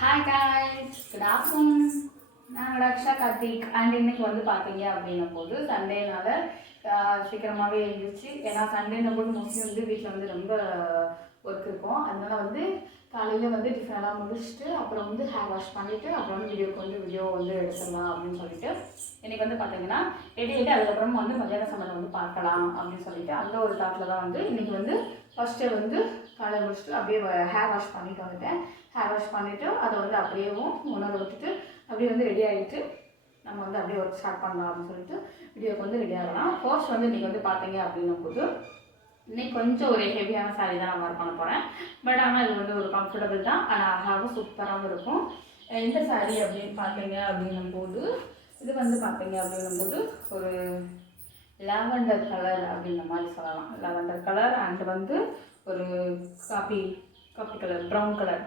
Hi guys, good afternoon. நான் ரக்ஷா Karthik. And இன்னைக்கு வந்து பார்த்தீங்க அப்படின்னும் போது சண்டேனால சீக்கிரமாகவே எழுந்திரிச்சு, ஏன்னா சண்டேன்னும் போது மோஸ்ட்லி வந்து வீட்டில் வந்து ரொம்ப ஒர்க் இருக்கும். அதனால வந்து காலையில் வந்து டிஃபன் எல்லாம் முடிச்சுட்டு அப்புறம் வந்து ஹேர் வாஷ் பண்ணிவிட்டு அப்புறம் வந்து வீடியோ வந்து எடுத்துடலாம் அப்படின்னு சொல்லிட்டு இன்றைக்கி வந்து பார்த்தீங்கன்னா ரெடி ஆகிட்டு அதுக்கப்புறம் வந்து மத்தியான சமையல் வந்து பார்க்கலாம் அப்படின்னு சொல்லிட்டு அந்த ஒரு தாட்டில் தான் வந்து இன்றைக்கி வந்து ஃபஸ்ட்டு வந்து காலையில் முடிச்சுட்டு அப்படியே ஹேர் வாஷ் பண்ணிட்டு வந்துட்டேன். ஹேர் வாஷ் பண்ணிவிட்டு அதை வந்து அப்படியேவும் உணர விட்டுட்டு அப்படியே வந்து ரெடி ஆகிட்டு நம்ம வந்து அப்படியே ஒர்க் ஸ்டார்ட் பண்ணலாம் அப்படின்னு சொல்லிட்டு வீடியோக்கு வந்து ரெடி ஆகலாம். ஃபர்ஸ்ட் வந்து இன்றைக்கி வந்து பார்த்தீங்க அப்படின்னும் போது இன்னைக்கு கொஞ்சம் ஒரு ஹெவியான சாரீ தான் நான் வேர் பண்ண போகிறேன். பட் ஆனால் இது வந்து ஒரு கம்ஃபர்டபுள் தான், ஆனால் அழகாகவும் சூப்பராகவும் இருக்கும். எந்த சாரீ அப்படின்னு பார்த்தீங்க அப்படின்னும் போது இது வந்து பார்த்தீங்க அப்படின்னும் போது ஒரு லாவெண்டர் கலர் அப்படின்ற மாதிரி சொல்லலாம். லாவெண்டர் கலர் அண்ட் வந்து ஒரு காப்பி கலர், ப்ரௌன் கலர்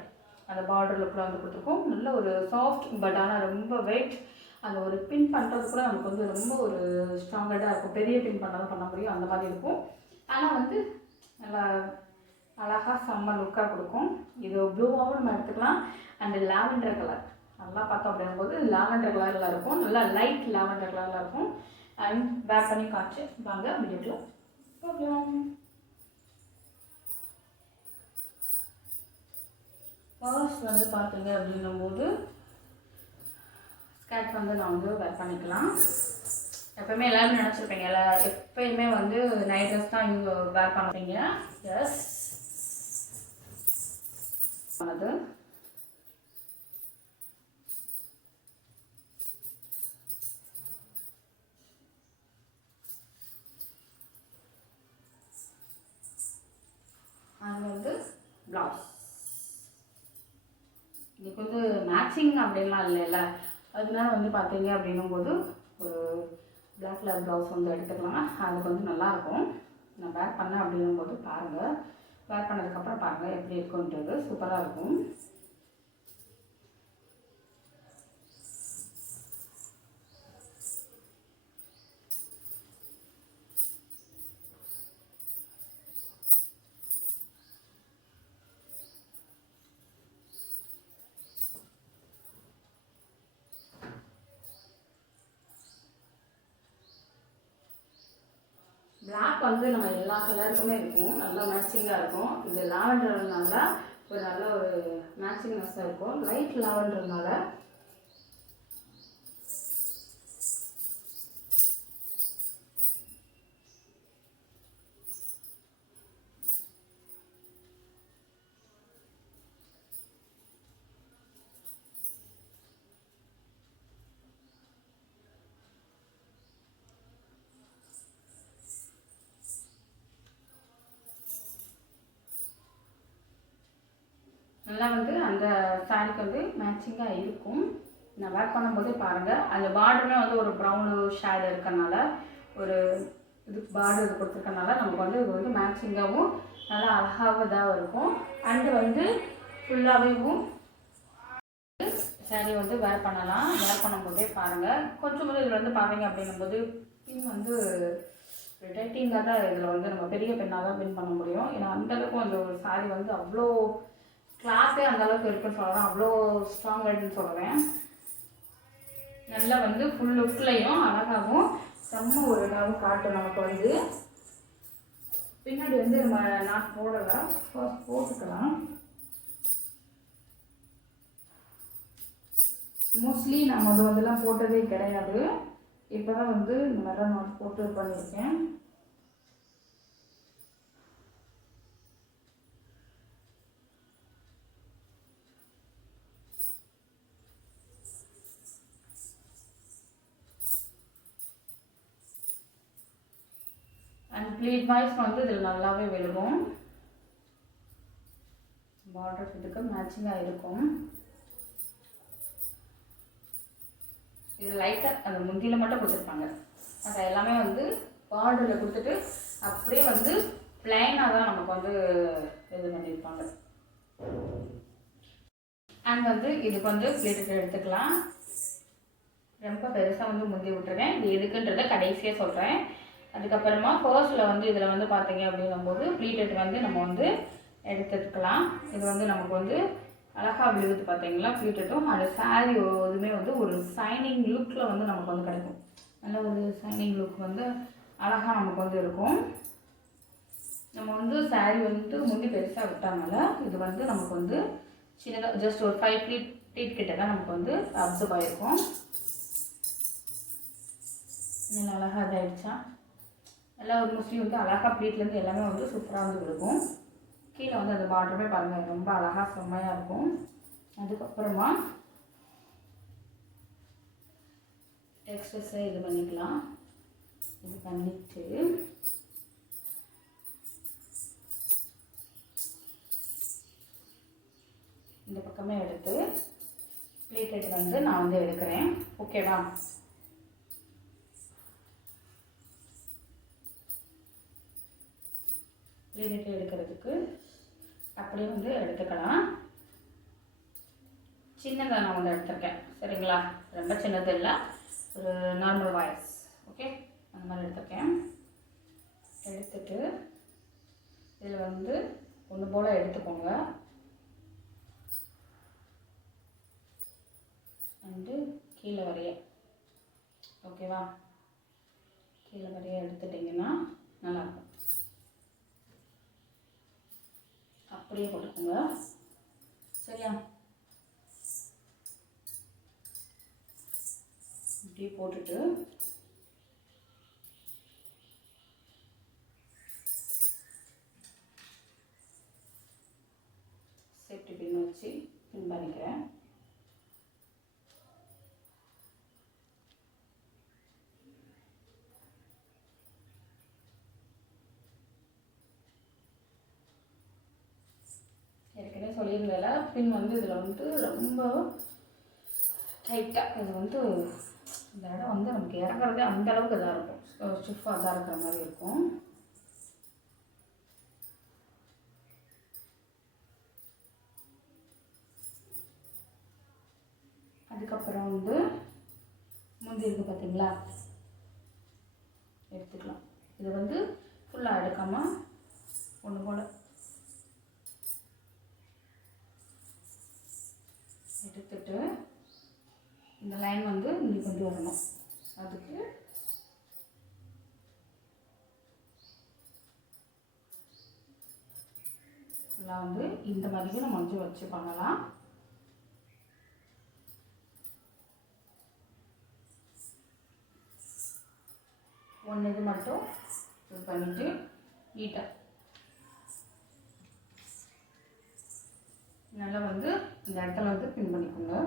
அந்த பார்டர் லுக்கில் வந்து கொடுத்துருக்கோம். நல்ல ஒரு சாஃப்ட், பட் ஆனால் ரொம்ப வெயிட். அந்த ஒரு பின் பண்ணுறது கூட நமக்கு வந்து ரொம்ப ஒரு ஸ்ட்ராங்கடாக இருக்கும். பெரிய பின் பண்ணாலும் பண்ண முடியும், அந்த மாதிரி இருக்கும். ஆனால் வந்து நல்லா அழகாக செம்ம லுக்காக கொடுக்கும். இது ப்ளூவாகவும் நம்ம எடுத்துக்கலாம். அண்ட் லாவெண்டர் கலர் நல்லா பார்த்தோம் அப்படிங்கும்போது லாவெண்டர் கலரில் இருக்கும், நல்லா லைட் லாவெண்டர் கலரில் இருக்கும். அண்ட் வேர் பண்ணி காய்ச்சி வாங்க வீடியோக்குள்ள போகலாம். ஃபர்ஸ்ட் வந்து பார்த்தீங்க அப்படின்னும் போது ஸ்கர்ட் வந்து நான் வந்து வேர் பண்ணிக்கலாம். எப்போயுமே எல்லாருமே நினச்சிருப்பீங்க, எப்பயுமே வந்து நைட் ட்ரெஸ் தான் வேர் பண்ணுறீங்க. எஸ் பண்ணது அது வந்து ப்ளவுஸ். இதுக்கு வந்து மேட்சிங் அப்படின்லாம் இல்லைல்ல, அதனால வந்து பார்த்தீங்க அப்படின்னும் போது ஒரு பிளாக் கலர் ப்ளவுஸ் வந்து எடுத்துக்கலாம். அதுக்கு வந்து நல்லாயிருக்கும். நான் வேர் பண்ணேன் அப்படின்னும் போது பாருங்கள், வேர் பண்ணதுக்கப்புறம் பாருங்கள் எப்படி இருக்குன்றது. சூப்பராக இருக்கும். பிளாக் வந்து நம்ம எல்லா கலருக்குமே இருக்கும், நல்லா மேட்சிங்காக இருக்கும். இது லாவெண்டர்னால ஒரு நல்ல ஒரு மேட்சிங்னஸ்ஸாக இருக்கும். லைட் லாவெண்டர்னால நல்லா வந்து அந்த சாரிக்கு வந்து மேட்சிங்காக இருக்கும். நான் வேர் பண்ணும்போதே பாருங்கள், அந்த பார்டருமே வந்து ஒரு ப்ரௌனு ஷேடு இருக்கனால, ஒரு இது பார்டர் இது கொடுத்துருக்கனால நமக்கு வந்து இது வந்து மேட்சிங்காகவும் நல்லா அழகாகவும் தான் இருக்கும். அண்டு வந்து ஃபுல்லாகவும் சாரீ வந்து வேர் பண்ணலாம். வேர் பண்ணும்போதே பாருங்கள், கொஞ்சம் கூட இதில் வந்து பார்த்தீங்க அப்படிங்கும்போது பின் வந்து டைட்டிங்காக தான் இதில் வந்து நம்ம பெரிய பெண்ணாக தான் பின் பண்ண முடியும். ஏன்னா அந்தளவுக்கு அந்த ஒரு சாரீ வந்து அவ்வளோ கிளாஸே அந்தளவுக்கு இருக்குன்னு சொல்லலாம், அவ்வளோ ஸ்ட்ராங் ஆகிடுன்னு சொல்லுவேன். நல்லா வந்து ஃபுல் லுக்லையும் அழகாகவும் செம்ம ஒரு இதாகவும் காட்டும். நமக்கு வந்து பின்னாடி வந்து நம்ம நாட் போடலை, ஃபர்ஸ்ட் போட்டுக்கலாம். மோஸ்ட்லி நான் வந்துலாம் போட்டதே கிடையாது, இப்போ தான் வந்து இந்த மாதிரிலாம் நான் போட்டு பண்ணியிருக்கேன். அண்ட் ப்ளீட் வாய்ஸ் வந்து இதில் நல்லாவே விழுகும். பார்டர் இதுக்கு மேட்சிங்காக இருக்கும். இது லைட்டாக அந்த முந்தியில் மட்டும் கொடுத்துருப்பாங்க, அது எல்லாமே வந்து பார்டரில் கொடுத்துட்டு அப்படியே வந்து பிளைனாக தான் நமக்கு வந்து இது பண்ணியிருப்பாங்க. அண்ட் வந்து இதுக்கு வந்து ப்ளீட் எடுத்துக்கலாம். ரொம்ப பெருசாக வந்து முந்தி விட்டுருக்கேன், இது எதுக்குன்றதை கடைசியாக சொல்கிறேன். அதுக்கப்புறமா ஃபர்ஸ்ட்டில் வந்து இதில் வந்து பார்த்தீங்க அப்படிங்கும்போது ப்ளீட்டட் வந்து நம்ம வந்து எடுத்துக்கலாம். இது வந்து நமக்கு வந்து அழகாக விழுகுது பார்த்தீங்களா ப்ளீட்டட்டும். அந்த சாரீ இதுவுமே வந்து ஒரு சைனிங் லுக்கில் வந்து நமக்கு வந்து கிடைக்கும். நல்ல ஒரு சைனிங் லுக் வந்து அழகாக நமக்கு வந்து இருக்கும். நம்ம வந்து சாரீ வந்து முந்தி பெருசாக விட்டானால இது வந்து நமக்கு வந்து சின்னதாக ஜஸ்ட் ஒரு 5 ப்ளீட் கிட்ட தான் நமக்கு வந்து அப்சர்வ் ஆகிருக்கும். நல்லா அழகாக இதாகிடுச்சா. நல்லா ஒரு முஸ்லி வந்து அழகாக ப்ளீட்லேருந்து எல்லாமே வந்து சூப்பராக வந்து விழுகும். கீழே வந்து அந்த பார்டருமே பாருங்கள் ரொம்ப அழகாக செம்மையாக இருக்கும். அதுக்கப்புறமா டெக்ஸ்டர்ஸை இது பண்ணிக்கலாம். இது பண்ணிட்டு இந்த பக்கமே எடுத்து ப்ளீட்டட் வந்து நான் வந்து எடுக்கிறேன். ஓகேவா? ப்ளீட்டட் எடுக்கிறதுக்கு அப்படியே வந்து எடுத்துக்கலாம். சின்னதாக நான் வந்து எடுத்துருக்கேன். சரிங்களா? ரொம்ப சின்னது இல்லை, ஒரு நார்மல் வாய்ஸ். ஓகே, அந்த மாதிரி எடுத்துருக்கேன். எடுத்துட்டு இதில் வந்து ஒன்று போல் எடுத்துக்கோங்க. அண்டு கீழே வரைய. ஓகேவா? கீழே வரைய எடுத்துட்டிங்கன்னா நல்லாயிருக்கும். அப்படியே போட்டுக்கோங்க. சரியா? இப்படியே போட்டுட்டு சேஃப்டி பின் வச்சு பின் பண்ணிக்கிறேன். ஏற்கனவே சொல்லியிருந்தேன்ல, பின் வந்து இதில் வந்து ரொம்ப டைட்டாக இது வந்து இந்த இடம் வந்து நமக்கு இறங்குறதே அந்தளவுக்கு இதாக இருக்கும். ஸ்டிஃபாக இதாக இருக்கிற மாதிரி இருக்கும். அதுக்கப்புறம் வந்து முந்தி இருக்குது பார்த்தீங்களா, எடுத்துக்கலாம். இதை வந்து ஃபுல்லாக எடுக்காமல் ஒன்று போல் எடுத்துட்டு இந்த லைன் வந்து இங்கே கொண்டு வரணும். அதுக்கு ஃபுல்லாக வந்து இந்த மாதிரி நம்ம வந்து வச்சு பண்ணலாம். ஒன்று இது மட்டும் இது பண்ணிவிட்டு நீட்டாக நல்லா வந்து இந்த இடத்துல வந்து பின் பண்ணிக்கோங்க.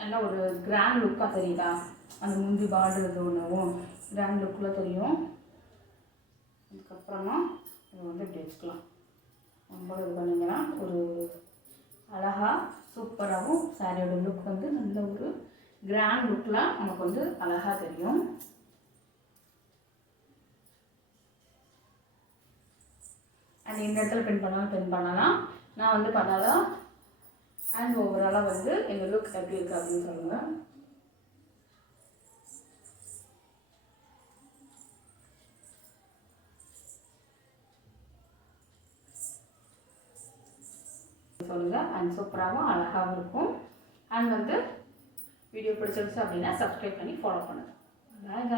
நல்லா ஒரு கிராண்ட் லுக்காக தெரியுதா? அந்த முந்தி பார்டர் இது ஒன்றும் கிராண்ட் லுக்கில் தெரியும். அதுக்கப்புறமா இதை வந்து இப்படி வச்சுக்கலாம். ரொம்ப இது பண்ணிங்கன்னா ஒரு அழகாக சூப்பராகவும் சாரியோட லுக் வந்து நல்ல ஒரு கிராண்ட் லுக்கில் நமக்கு வந்து அழகாக தெரியும். அண்ட் இந்த இடத்துல பின் பண்ணலாம். நான் வந்து பண்ணலாம். அண்ட் ஓவராலாக வந்து எங்கள் லுக் எப்படி இருக்குது அப்படின்னு சொல்லுங்கள். அண்ட் சூப்பராகவும் அழகாகவும் இருக்கும். அண்ட் வந்து வீடியோ பிடிச்சிருச்சு அப்படின்னா சப்ஸ்கிரைப் பண்ணி ஃபாலோ பண்ணுங்கள். பாய்.